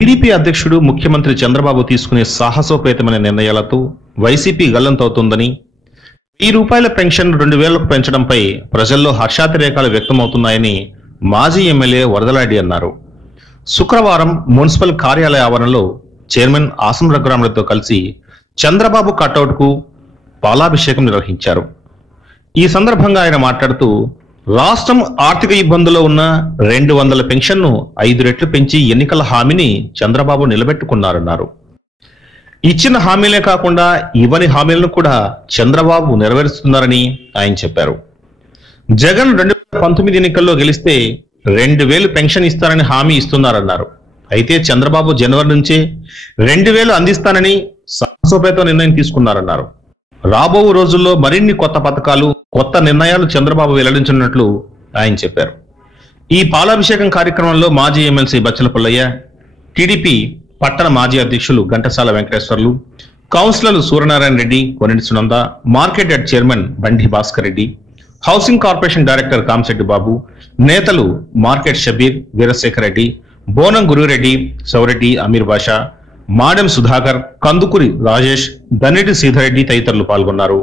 TDP అధ్యక్షుడు ముఖ్యమంత్రి చంద్రబాబు తీసుకునే సాహసోపేతమైన నిర్ణయాలతో వైసీపీ గల్లంతవుతుందని ఈ రూపాయల పెన్షన్ రెండు వేలకు పెంచడంపై ప్రజల్లో హర్షాతిరేకాలు వ్యక్తమవుతున్నాయని మాజీ ఎమ్మెల్యే వరదలాడి అన్నారు. శుక్రవారం మున్సిపల్ కార్యాలయ ఆవరణలో చైర్మన్ ఆసం రఘురాములతో కలిసి చంద్రబాబు కటౌట్కు పాలాభిషేకం నిర్వహించారు. ఈ సందర్భంగా ఆయన మాట్లాడుతూ రాష్ట్రం ఆర్థిక ఇబ్బందుల్లో ఉన్న రెండు వందల పెన్షన్ను ఐదు రెట్లు పెంచి ఎన్నికల హామీని చంద్రబాబు నిలబెట్టుకున్నారన్నారు. ఇచ్చిన హామీలే కాకుండా ఇవ్వని హామీలను కూడా చంద్రబాబు నెరవేరుస్తున్నారని ఆయన చెప్పారు. జగన్ రెండు వేల పంతొమ్మిది ఎన్నికల్లో గెలిస్తే రెండు వేలు పెన్షన్ ఇస్తారని హామీ ఇస్తున్నారన్నారు. అయితే చంద్రబాబు జనవరి నుంచే రెండు వేలు అందిస్తానని సాహసోపేత నిర్ణయం తీసుకున్నారన్నారు. రాబో రోజుల్లో మరిన్ని కొత్త పథకాలు కొత్త నిర్ణయాలు చంద్రబాబు వెల్లడించనున్నట్లు ఆయన చెప్పారు. ఈ పాలాభిషేకం కార్యక్రమంలో మాజీ ఎమ్మెల్సీ బచ్చల పుల్లయ్య టీడీపీ పట్టణ మాజీ అధ్యక్షులు ఘంటసాల వెంకటేశ్వర్లు కౌన్సిలర్లు Suryanarayana Reddy Konidi Sunanda market yard chairman Bandi Bhaskar Reddy housing corporation director Kamasetti Babu నేతలు మార్కెట్ షబీర్ వీరశేఖర్ రెడ్డి బోనం గురురెడ్డి సౌరెడ్డి అమీర్ బాషా మాడెం సుధాకర్ కందుకూరి రాజేష్ దన్నిటి శ్రీధర్ తదితరులు పాల్గొన్నారు.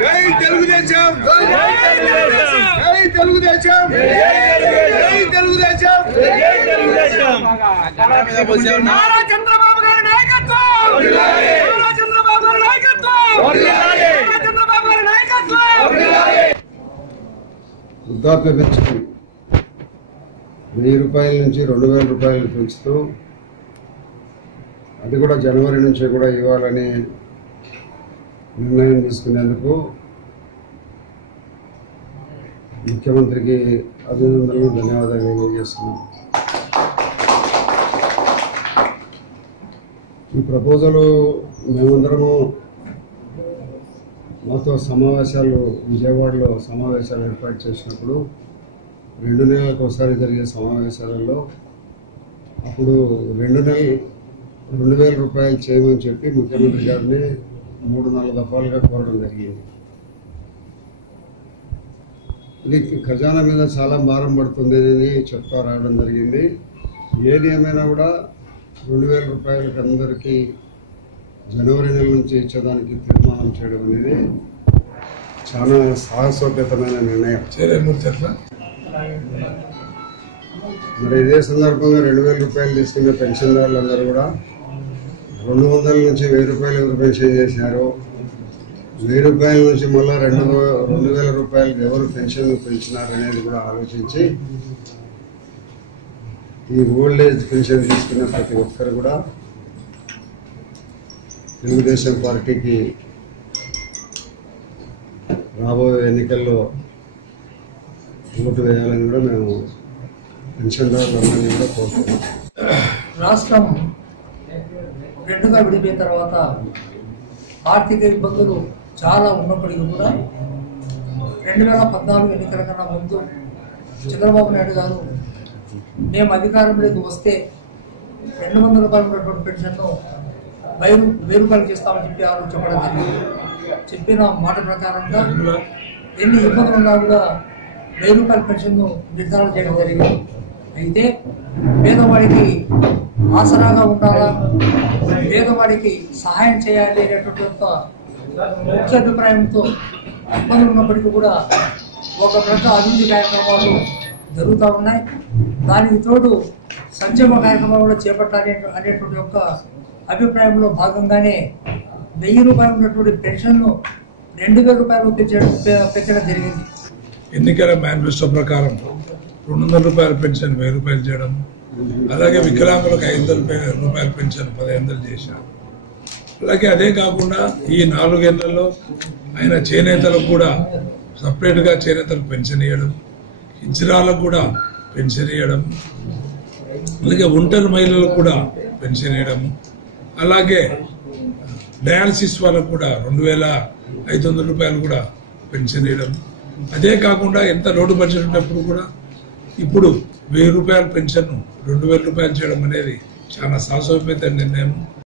జై తెలుగుదేశం జై తెలుగుదేశం జై తెలుగుదేశం నారా చంద్రబాబు గారి నాయకత్వం నారా చంద్రబాబు గారి నాయకత్వం చంద్రబాబు గారి నాయకత్వం వృద్ధాప్య పెన్షన్ వెయ్యి రూపాయల నుంచి రెండు వేల రూపాయలు పెంచుతూ అది కూడా జనవరి నుంచి కూడా ఇవ్వాలని నిర్ణయం తీసుకునేందుకు ముఖ్యమంత్రికి అభినందనలు ధన్యవాదాలు తెలియజేస్తున్నాం ఈ ప్రపోజలు మేమందరము మాతో సమావేశాలు విజయవాడలో సమావేశాలు ఏర్పాటు చేసినప్పుడు రెండు నెలలకు ఒకసారి జరిగే సమావేశాలలో అప్పుడు రెండు నెలలు రెండు వేల రూపాయలు చేయమని చెప్పి ముఖ్యమంత్రి గారిని మూడు నాలుగు దఫాలుగా కోరడం జరిగింది. ఇది ఖజానా మీద చాలా భారం పడుతుంది అని చెప్తా రావడం జరిగింది. ఏది ఏమైనా కూడా రెండు వేల రూపాయలకి అందరికీ జనవరి నెల నుంచి ఇచ్చేదానికి తీర్మానం చేయడం అనేది చాలా సాహసోపేతమైన నిర్ణయం. మరి ఇదే సందర్భంగా రెండు వేల రూపాయలు తీసుకునే పెన్షన్దారులందరూ కూడా రెండు వందల నుంచి వెయ్యి రూపాయలు ఎవరు పెన్షన్ చేశారు? వెయ్యి రూపాయల నుంచి మళ్ళీ రెండు రెండు వేల రూపాయలు ఎవరు పెన్షన్ పెంచినారు అనేది కూడా ఆలోచించి ఈ ఓల్డ్ ఏజ్ పెన్షన్ తీసుకున్న ప్రతి ఒక్కరు కూడా తెలుగుదేశం పార్టీకి రాబోయే ఎన్నికల్లో ఓటు వేయాలని కూడా మేము పెన్షన్దారులందరినీ కూడా కోరుతున్నాం. రాష్ట్రం రెండుగా విడిపోయిన తర్వాత ఆర్థిక ఇబ్బందులు చాలా ఉన్నప్పటికీ కూడా రెండు వేల పద్నాలుగు ఎన్నికల కన్నా ముందు చంద్రబాబు నాయుడు గారు మేము అధికారంలోకి వస్తే రెండు వందల రూపాయలు ఉన్నటువంటి పెన్షన్ను వెయ్యి వెయ్యి రూపాయలు చేస్తామని చెప్పి ఆ చెప్పడం జరిగింది. చెప్పిన మాట ప్రకారంగా ఎన్ని ఇబ్బందులు ఉన్నా కూడా వెయ్యి రూపాయల పెన్షన్ను నిర్ధారణ చేయడం జరిగింది. అయితే పేదవాడికి ఆసరాగా ఉండాలా? పేదవాడికి సహాయం చేయాలి అనేటువంటి ఒక ముఖ్య అభిప్రాయంతో ఇబ్బందులు ఉన్నప్పటికీ కూడా ఒక ప్రక అభివృద్ధి కార్యక్రమాలు జరుగుతూ ఉన్నాయి. దానికి తోడు సంక్షేమ కార్యక్రమాలు కూడా చేపట్టాలి అనేటువంటి ఒక అభిప్రాయంలో భాగంగానే వెయ్యి రూపాయలు ఉన్నటువంటి పెన్షన్ను రెండు వేల రూపాయలు పెంచడం పెంచడం జరిగింది. ఎన్నికల మేనిఫెస్టో ప్రకారం రెండు వందల రూపాయల పెన్షన్ వెయ్యి రూపాయలు చేయడం అలాగే వికలాంగులకు ఐదు వందల రూపాయలు రూపాయల పెన్షన్ పదిహేను చేశారు. అలాగే అదే కాకుండా ఈ నాలుగేళ్ళలో ఆయన చేనేతలకు కూడా సపరేట్గా చేనేతలకు పెన్షన్ ఇవ్వడం హిజ్రాలకు కూడా పెన్షన్ ఇవ్వడం అలాగే ఒంటరి మహిళలకు కూడా పెన్షన్ ఇవ్వడం అలాగే డయాలసిస్ వాళ్ళకు కూడా రెండు వేల ఐదు వందల రూపాయలు కూడా పెన్షన్ ఇవ్వడం. అదే కాకుండా ఎంత రోడ్డు బడ్జెట్ ఉన్నప్పుడు కూడా ఇప్పుడు వెయ్యి రూపాయల పెన్షన్ రెండు వేల రూపాయలు చేయడం అనేది చాలా సాహసోపేత నిర్ణయం.